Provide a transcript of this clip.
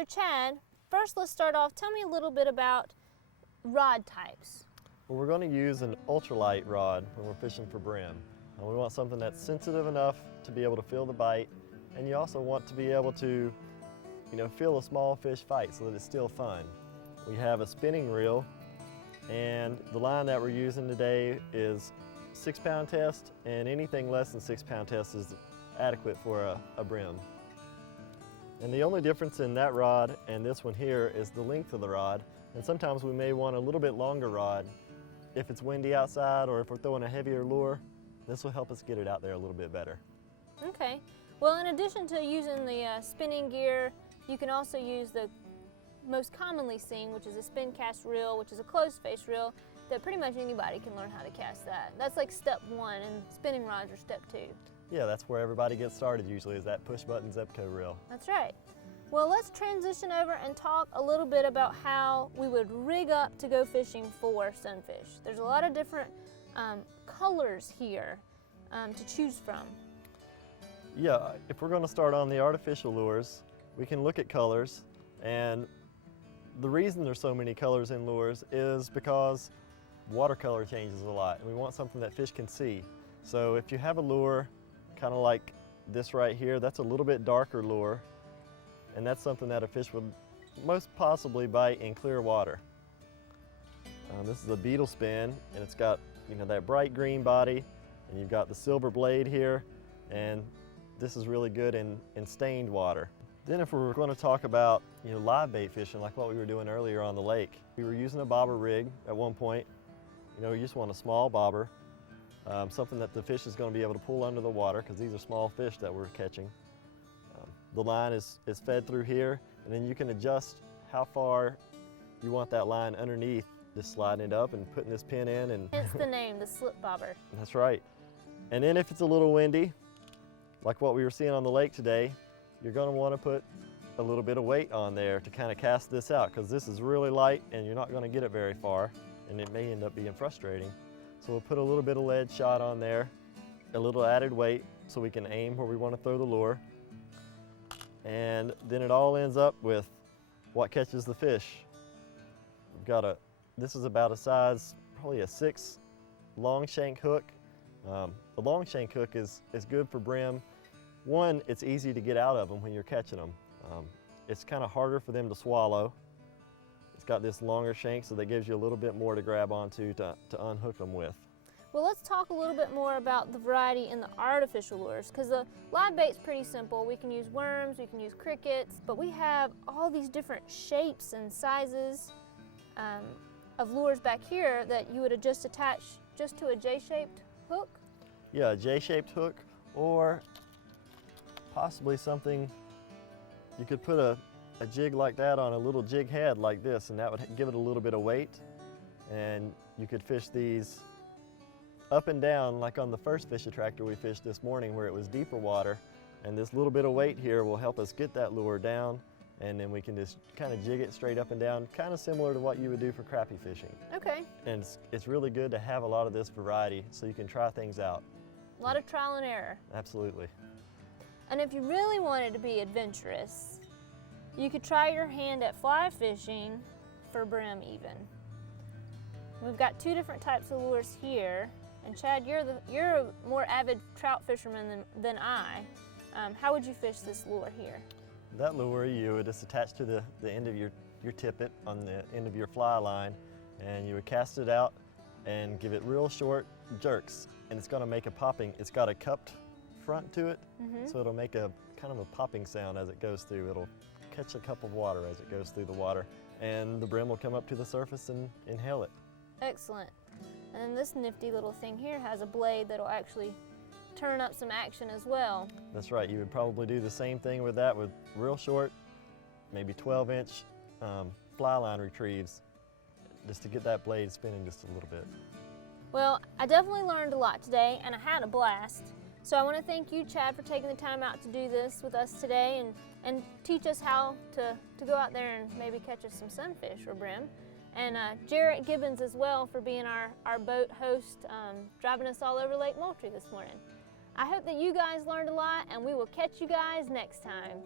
So Chad, first let's start off, tell me a little bit about rod types. Well, we're going to use an ultralight rod when we're fishing for brim. And we want something that's sensitive enough to be able to feel the bite, and you also want to be able to, feel a small fish fight so that it's still fun. We have a spinning reel, and the line that we're using today is 6-pound test, and anything less than 6-pound test is adequate for a brim. And the only difference in that rod and this one here is the length of the rod, and sometimes we may want a little bit longer rod if it's windy outside or if we're throwing a heavier lure. This will help us get it out there a little bit better. Okay. Well, in addition to using the spinning gear, you can also use the most commonly seen, which is a spin cast reel, which is a closed face reel that pretty much anybody can learn how to cast that. That's like step 1, and spinning rods are step 2. Yeah, that's where everybody gets started usually, is that push button Zebco reel. That's right. Well, let's transition over and talk a little bit about how we would rig up to go fishing for sunfish. There's a lot of different colors here to choose from. Yeah, if we're going to start on the artificial lures, we can look at colors, and the reason there's so many colors in lures is because watercolor changes a lot, and we want something that fish can see. So if you have a lure kind of like this right here, that's a little bit darker lure, and that's something that a fish would most possibly bite in clear water. This is a beetle spin, and it's got that bright green body, and you've got the silver blade here, and this is really good in stained water. Then if we're going to talk about live bait fishing, like what we were doing earlier on the lake, we were using a bobber rig at one point. You just want a small bobber, something that the fish is going to be able to pull under the water, because these are small fish that we're catching. The line is fed through here, and then you can adjust how far you want that line underneath, just sliding it up and putting this pin in. And hence the name, the slip bobber. That's right. And then if it's a little windy, like what we were seeing on the lake today, you're going to want to put a little bit of weight on there to kind of cast this out, because this is really light and you're not going to get it very far, and it may end up being frustrating. So we'll put a little bit of lead shot on there, a little added weight so we can aim where we want to throw the lure. And then it all ends up with what catches the fish. We've got this is about a size, probably a 6 long shank hook. The long shank hook is good for brim. One, it's easy to get out of them when you're catching them. It's kind of harder for them to swallow. It's got this longer shank, so that gives you a little bit more to grab onto to unhook them with. Well, let's talk a little bit more about the variety in the artificial lures, because the live bait's pretty simple. We can use worms, we can use crickets, but we have all these different shapes and sizes of lures back here that you would just attach just to a J-shaped hook. Yeah, a J-shaped hook, or possibly something, you could put a jig like that on a little jig head like this, and that would give it a little bit of weight, and you could fish these up and down like on the first fish attractor we fished this morning where it was deeper water, and this little bit of weight here will help us get that lure down, and then we can just kind of jig it straight up and down, kind of similar to what you would do for crappie fishing. Okay. And it's really good to have a lot of this variety so you can try things out. A lot of trial and error. Absolutely. And if you really wanted to be adventurous, you could try your hand at fly fishing for brim even. We've got 2 different types of lures here, and Chad, you're a more avid trout fisherman than I. How would you fish this lure here? That lure you would just attach to the end of your tippet on the end of your fly line, and you would cast it out and give it real short jerks, and it's going to make a popping. It's got a cupped front to it, so it'll make a kind of a popping sound as it goes through. It'll catch a cup of water as it goes through the water, and the brim will come up to the surface and inhale it. Excellent. And then this nifty little thing here has a blade that'll actually turn up some action as well. That's right. You would probably do the same thing with that, with real short, maybe 12-inch fly line retrieves, just to get that blade spinning just a little bit. Well, I definitely learned a lot today, and I had a blast. So I want to thank you, Chad, for taking the time out to do this with us today and teach us how to go out there and maybe catch us some sunfish or brim. And Jarrett Gibbons as well for being our boat host, driving us all over Lake Moultrie this morning. I hope that you guys learned a lot, and we will catch you guys next time.